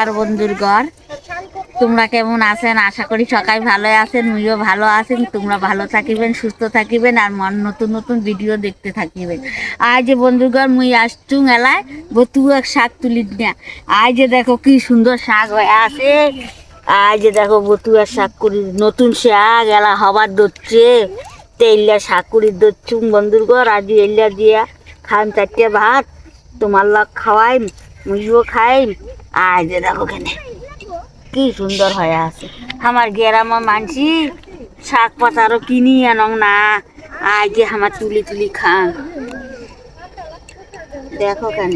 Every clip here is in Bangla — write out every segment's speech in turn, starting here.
আর বন্ধুর ঘর, তোমরা কেমন আছেন? আশা করি সবাই ভালো আছেন, মুইও ভালো আছেন। তোমরা ভালো থাকিবেন, সুস্থ থাকিবেন, আর নতুন নতুন ভিডিও দেখতে থাকিবেন। আজ যে বন্ধুর ঘর মুই আসছুং এলায় বতুয়া শাক তুলি না। আজ যে দেখো কি সুন্দর শাক হয়ে আছে। আজ যে দেখো বতুয়া শাক করি, নতুন শাক এলা হবার দচ্ছে তেইলা শাক করি দচ্ছুং বন্ধুর ঘর। আজ এলা দিয়া খান চারটে ভাত, তোমার লগ খাওয়াই, মুইও খাই। আজ যে দেখো কেনে কি সুন্দর হয়ে আছে। আমার গ্রাম মানসি শাক পাতারও কিনি আনং না, আজ যে আমার তুলি তুলি খান। দেখো কেন,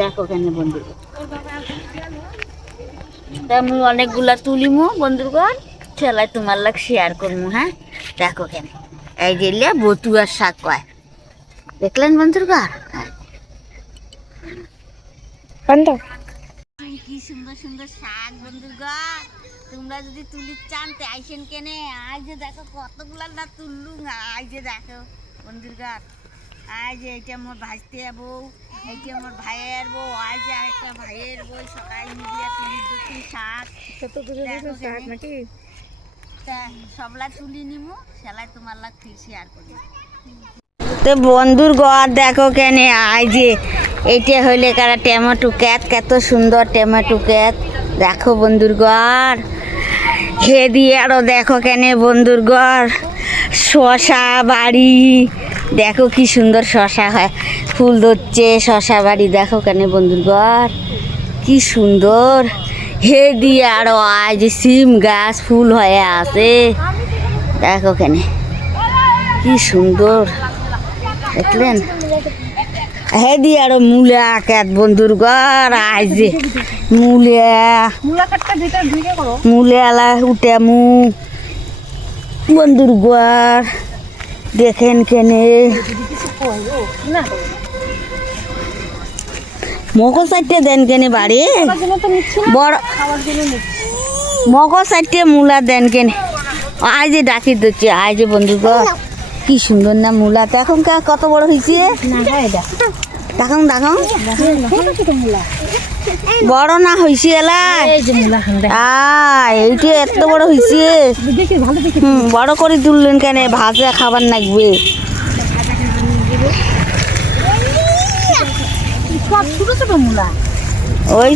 দেখো কেন বন্ধু, আমি অনেকগুলা তুলিমু বন্ধুর ঘর, ছেলাই তোমার লাগ শেয়ার করবো। হ্যাঁ দেখো কেন, এই যে বতুয়ার শাক কয়, দেখলেন বন্ধুর ঘর? কি সুন্দর সুন্দর শাক বন্ধুর ঘর। তোমরা যদি তুলি চান তে আইসেন কেনে। আজ যে দেখো কতগুলা না তুললুম। আজ যে দেখো বন্ধুর ঘর, আজ যে এইটা আমার ভাজতে যাবো, এইটা আমার ভাইয়ের বউ, আজ যে আরেকটা ভাইয়ের বউ, সকাল মিলিয়ে তুলি দুটি শাক নাকি তা সবলা তুলি নিমু, সেলাই তোমার লাগ ফির শেয়ার করি। তো বন্ধুর ঘর দেখো কেন, আজ যে এইটা হইলে কারা টমেটো ক্যাত, কত সুন্দর টমেটো ক্যাত। দেখো বন্ধুর ঘর হে দিয়ে আরো দেখো কেন বন্ধুর ঘর, শশা বাড়ি দেখো কি সুন্দর শশা হয়, ফুল ধরছে শশা বাড়ি। দেখো কেন বন্ধুর ঘর কি সুন্দর। হে দিয়ে আরো আজ সিম গাছ ফুল হয়ে আছে। দেখো কেন কি সুন্দর, দেখলেন? হে দিয়ে আরো মূলা ক্যাত বন্ধুর ঘর, আজ যে মূলা উঠে মু বন্ধুর ঘর। দেখেন কেনে মগজ চারটে দেন কেনে বাড়ি বড় মগজ চারটে মূলা দেন কেনে। আজ যে ডাকি দিচ্ছে, আজ যে বন্ধুর ঘর কি সুন্দর না মূলা। এখন কত বড় হয়েছে, দেখুন দেখুন বড় না হয়েছে এলাই। এইটা এত বড় হয়েছে, বড় করে তুললেন কেন? ভাজা খাবার লাগবে। ওই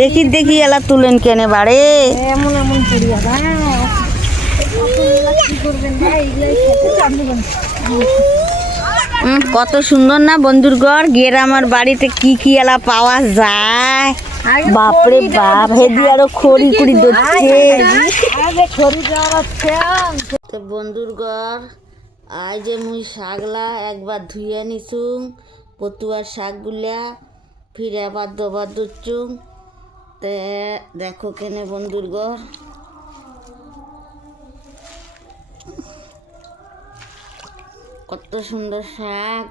দেখি দেখি এলা তুলেন কেন বাড়ে। কত সুন্দর না বন্ধুর ঘর। গ্রামের বাড়িতে কি কি এলা পাওয়া যায়, বাপরে বাপ। হেদি আরো খড়ি কুড়ি ধরছে বন্ধুর ঘর। আজ যে মুই শাকলা একবার ধুয়ে নিছুং, পতুয়ার শাকগুলা ফিরে আবার দবার ধরছুং। তে দেখো কেনে বন্ধুর ঘর কত সুন্দর শাক।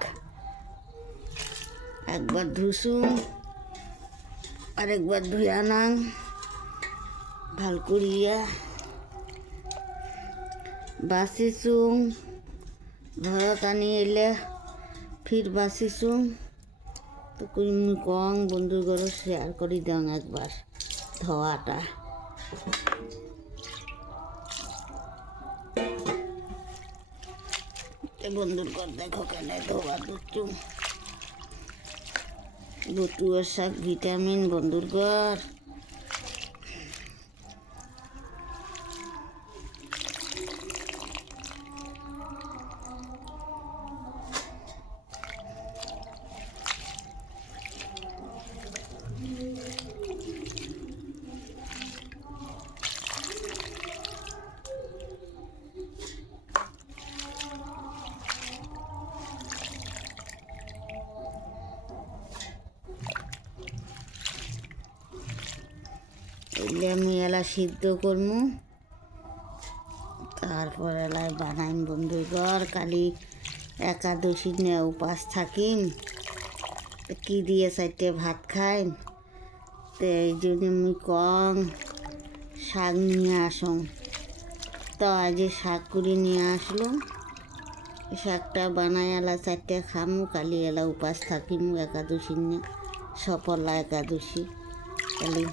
একবার ধুসুম আরেকবার ধুয়ে আনাং ভাল করিয়া বাসিছুং, ঘরত আনি এলে ফির বাসিছুং। তো মুই কং বন্ধুর ঘর শেয়ার করি দেং একবার ধোয়াটা। বন্ধুর ঘর দেখো কেন ধোয়া দুচু বতুয়ার শাক ভিটামিন বন্ধুর ঘর। এলে আমি এলা সিদ্ধ করমু, তারপর এলাই বানাইম বন্ধুর ঘর। কালি একাদশী নে উপাস থাকিম, কি দিয়ে চারটে ভাত খাইম। তো এই জন্য মুই কং শাক নিয়ে আসং। তো আজ শাক করে নিয়ে আসলো, শাকটা বানাই এলা চারটে খামু। কালি এলা উপাস থাকিমু একাদশী নে, সফলা একাদশী। তাহলে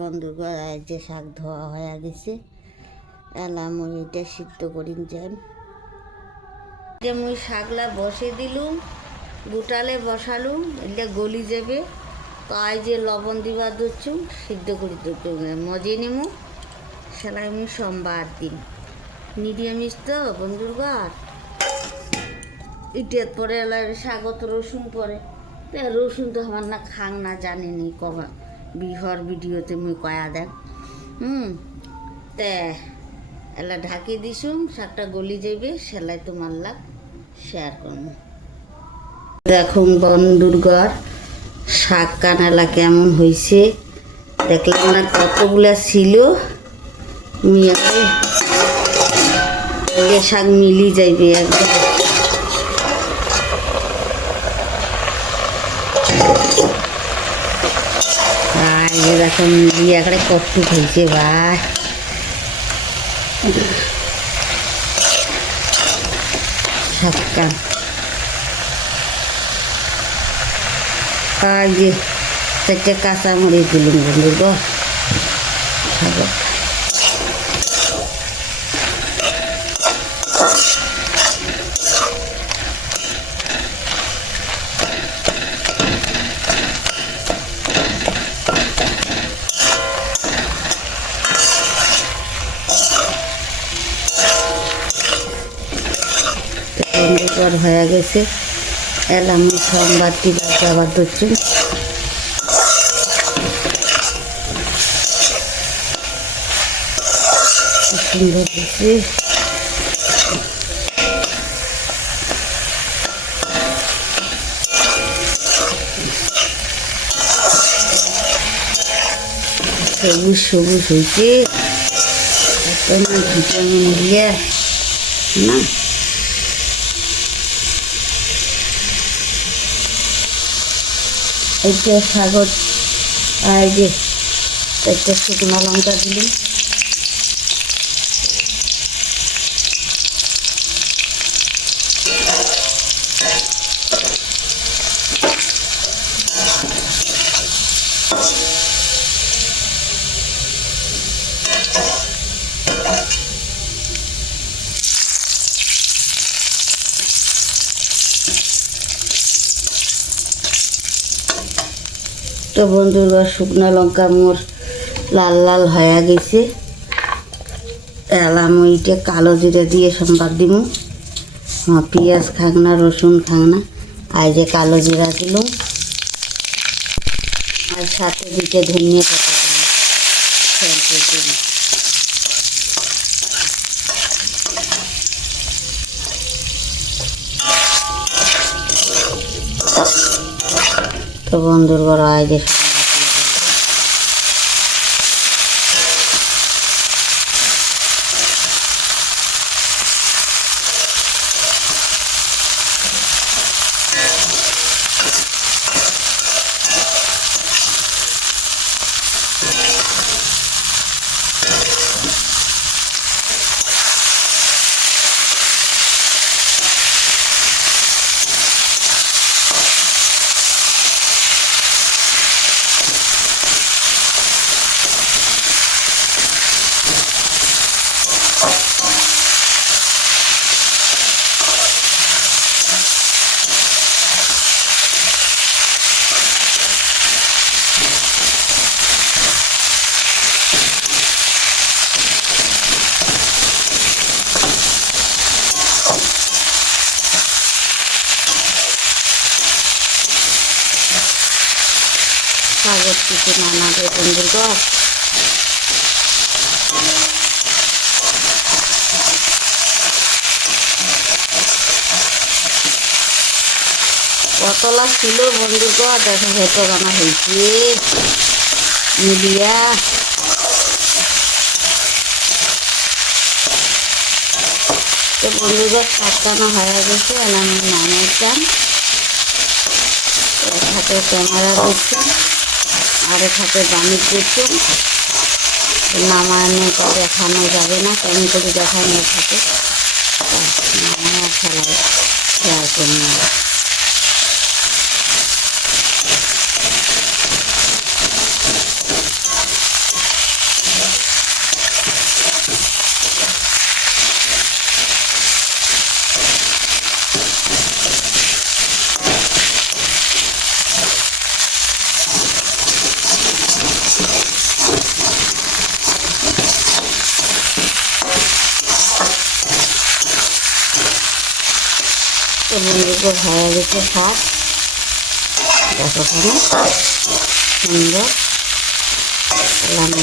বন্ধুগণ যে শাক ধোয়া হয়ে গেছে, এলাম ওইটা সিদ্ধ করি যান। যে মুই শাকলা বসে দিলুম, গুটালে বসালুম, এটা গলি যাবে। তাই যে লবণ দিবা ধরছু, সিদ্ধ করি ধরছু মজে নেমু। সেলাই আমি সোমবার দিন নিরামিষ তো বন্ধুগণ। ইটের পরে এলার শাকত রসুন পরে, রসুন তো আমার না খাং না জানিনি কবা বিহর ভিডিওতে মুই কয়া দেন। তে এলা ঢাকি দিছুম, শাকটা গলি যাইবে, সেলাই তোমার লাগ শেয়ার করবো। দেখুন বন্ধুগণ শাক কানালা কেমন হয়েছে দেখলাম না, কতগুলা ছিল। শাক মিলি যাইবে একদম। দেখো মিলিয়ে এখানে কট্টু হয়েছে ভাই। শাকটা যে চারটে কাঁচামরিচ দিলুম বন্ধুগণ। বন্ধুগণ হয়ে গেছে, এলাম সোমবারটি আবার ধরছি। সুন্দর দিচ্ছে। সবুজ সবুজ হয়েছে, ভিটামিন দিয়ে না। এইটা সাগর আর যে একটা শুকনো লঙ্কা দিলাম। তো বন্ধুরা শুকনো লঙ্কা মোর লাল লাল হয়ে গেছে, এলাম ওইটা কালো জিরা দিয়ে সোমবার দিব। পেঁয়াজ খাক না, রসুন খাক না, আর যে কালো জিরা দিল, আর সাথে দুইটা ধনিয়া পাতা দিলাম। তো বন্ধুর বড় আয় যে কাগজ কিছু নানাবে বন্ধুগণ। কতলা ছিল বন্ধুগণ, দেখো ভেতর রান্না হয়েছে মিলিয়া। তো বন্ধুগণ শাকটানা হয়ে গেছে, আমি নামাইতাম, হাতে ক্যামেরা দেখছি। আরেক হাতে বানিয়ে করছো, নামানো তো দেখানো যাবে না, কেমন করে দেখানো থাকে নামানো খেলায় শেয়ার করবো। বন্ধুকে হয়ে গেছে শাক, দেখো সুন্দর নামটা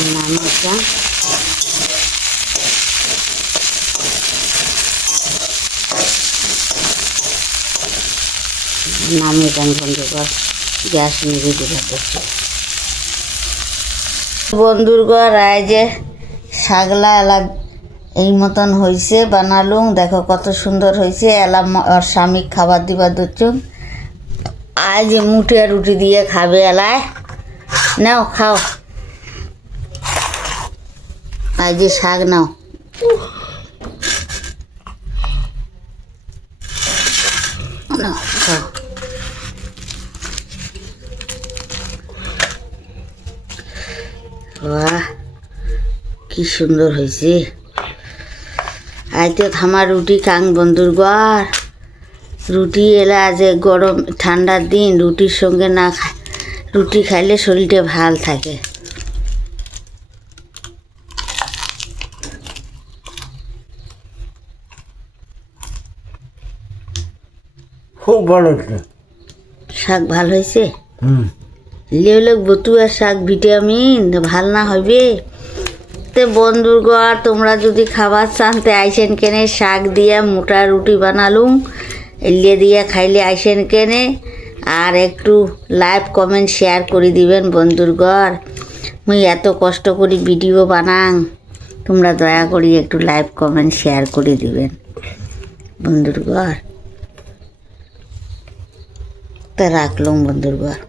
নামে যান বন্ধুগর, গ্যাস নিভে দিতে হচ্ছে। বন্ধুগর আয় যে শাগলা এলা এই মতন হয়েছে বানালুম, দেখো কত সুন্দর হয়েছে। এলাম ওর স্বামী খাবার দিবার দিচ্ছুন, আজ যে মুঠে রুটি দিয়ে খাবে এলায়, নাও খাও, আজ যে শাক নাও। খাও, বাহ কি সুন্দর হয়েছে। আইতে থামা রুটি খাং বন্ধুরগর, রুটি এলা যে গরম ঠান্ডার দিন রুটির সঙ্গে না খায়, রুটি খাইলে শরীরটা ভাল থাকে। খুব ভালো হচ্ছে শাক ভাল হয়েছে, লেউলেক বতুয়ার শাক ভিটামিন ভাল না হবে। তে বন্ধুরগর তোমরা যদি খাবার চান তে আইসেন কেনে, শাক দিয়ে মোটা রুটি বানালুম, এলিয়ে দিয়ে খাইলে আইসেন কেনে। আর একটু লাইভ কমেন্ট শেয়ার করে দিবেন বন্ধুরগর, মুই এত কষ্ট করি ভিডিও বানাং, তোমরা দয়া করি একটু লাইভ কমেন্ট শেয়ার করে দিবেন বন্ধুরগর। তা রাখলাম বন্ধুরগর।